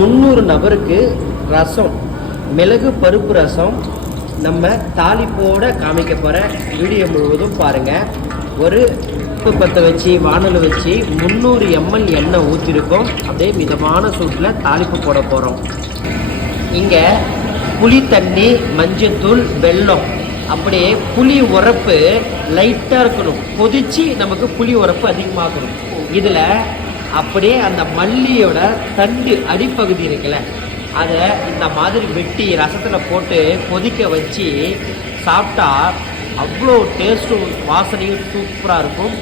300 நபருக்கு ரசம், மிளகு பருப்பு ரசம் நம்ம தாளிப்போட காமிக்க போகிற வீடியோ முழுவதும் பாருங்கள். ஒரு உப்பு பற்ற வச்சு வானல் வச்சு 300 ml எண்ணெய் ஊற்றிருக்கோம். அப்படியே மிதமான சூட்டில் தாளிப்பு போட போகிறோம். இங்கே புளி தண்ணி, மஞ்சத்தூள், வெல்லம், அப்படியே புளி உரப்பு லைட்டாக இருக்கணும். கொதித்து நமக்கு புளி உரப்பு அதிகமாகணும். இதில் அப்படியே அந்த மல்லியோட தண்டு அடிப்பகுதி இருக்குல்ல, அதை இந்த மாதிரி வெட்டி ரசத்தில் போட்டு கொதிக்க வச்சு சாப்பிட்டா அவ்வளோ டேஸ்ட்டும் வாசனையும் சூப்பராக இருக்கும்.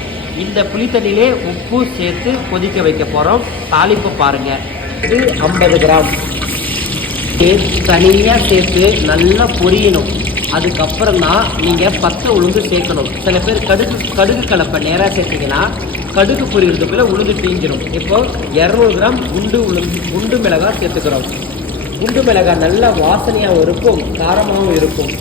இந்த புளி தண்ணியிலே உப்பு சேர்த்து கொதிக்க வைக்க போகிறோம். தாளிப்பு பாருங்கள். இது 50 கிராம் தனியாக சேர்த்து நல்லா பொரியணும். அதுக்கப்புறம் தான் நீங்கள் பச்சை உளுந்து சேர்க்கணும். சில பேர் கடுகு கலப்பை நேராக சேர்த்திங்கன்னா கடுகு பொரியறதுக்குள்ளே உளுந்து தீஞ்சிடும். இப்போ 200 கிராம் குண்டு மிளகாய் சேர்த்துக்கிறோம். குண்டு மிளகாய் நல்ல வாசனையாகவும் இருக்கும், காரமாகவும் இருக்கும்.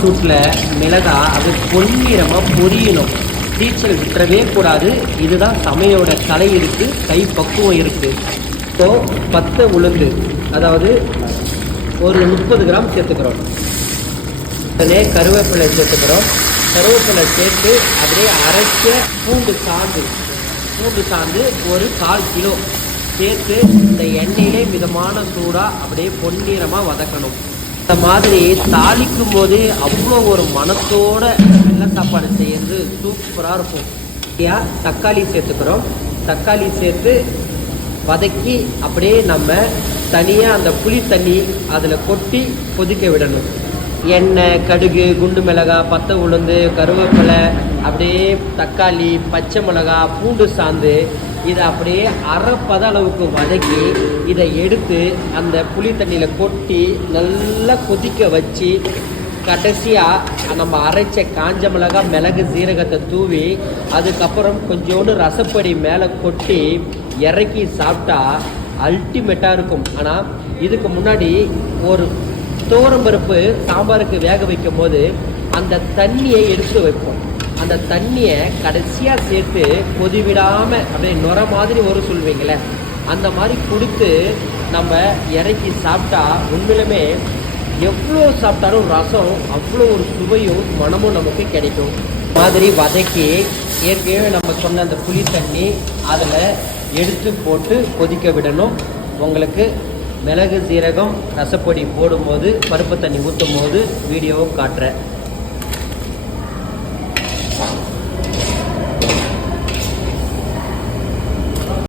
சூட்டில் மிளகாய் அது பொன்னிறமாக பொரியணும். தீச்சல் விட்டுறவே கூடாது. இதுதான் சமையோட கலை இருக்குது, கை பக்குவம் இருக்குது. ஸோ பச்சை உளுந்து அதாவது ஒரு 30 கிராம் சேர்த்துக்கிறோம். உடனே கருவேப்பிலை சேர்த்துக்கிறோம். கருவேப்பிலை சேர்த்து அப்படியே அரைச்ச பூண்டு சாந்து ஒரு 1/4 கிலோ சேர்த்து இந்த எண்ணெயிலே மிதமான சூடாக அப்படியே பொன்னிறமாக வதக்கணும். இந்த மாதிரி தாளிக்கும் போதே அவ்வளோ ஒரு மனத்தோட வெள்ளை சாப்பாடு செய்யறது சூப்பராக இருக்கும். தக்காளி சேர்த்துக்கிறோம். தக்காளி சேர்த்து வதக்கி அப்படியே நம்ம தனியாக அந்த புளி தண்ணி அதில் கொட்டி கொதிக்க விடணும். எண்ணெய், கடுகு, குண்டு மிளகாய், பச்சை உளுந்து, கருவேப்பிலை, அப்படியே தக்காளி, பச்சை மிளகாய், பூண்டு சாந்து இதை அப்படியே அரைப்பத அளவுக்கு வதக்கி இதை எடுத்து அந்த புளி தண்ணியில் கொட்டி நல்லா கொதிக்க வச்சு கடைசியாக நம்ம அரைச்ச காஞ்ச மிளகாய், மிளகு, சீரகத்தை தூவி அதுக்கப்புறம் கொஞ்சோண்டு ரசப்பொடி மேலே கொட்டி இறக்கி சாப்பிட்டா அல்டிமேட்டாக இருக்கும். ஆனால் இதுக்கு முன்னாடி ஒரு துவரம்பருப்பு சாம்பாருக்கு வேக வைக்கும் போது அந்த தண்ணியை எடுத்து வைப்போம். அந்த தண்ணியை கடைசியாக சேர்த்து கொதிவிடாமல் அப்படியே நுர மாதிரி ஒரு சொல்வீங்களே, அந்த மாதிரி கொடுத்து நம்ம இறக்கி சாப்பிட்டா உண்மையிலுமே எவ்வளோ சாப்பிட்டாலும் ரசம் அவ்வளோ ஒரு சுவையும் மனமும் நமக்கு கிடைக்கும். மாதிரி வதக்கி ஏற்கனவே நம்ம சொன்ன அந்த புளி தண்ணி அதில் எடுத்து போட்டு கொதிக்க விடணும். உங்களுக்கு மிளகு, சீரகம், ரசப்பொடி போடும்போது, பருப்பு தண்ணி ஊற்றும் போது வீடியோவும் காட்டுறேன்.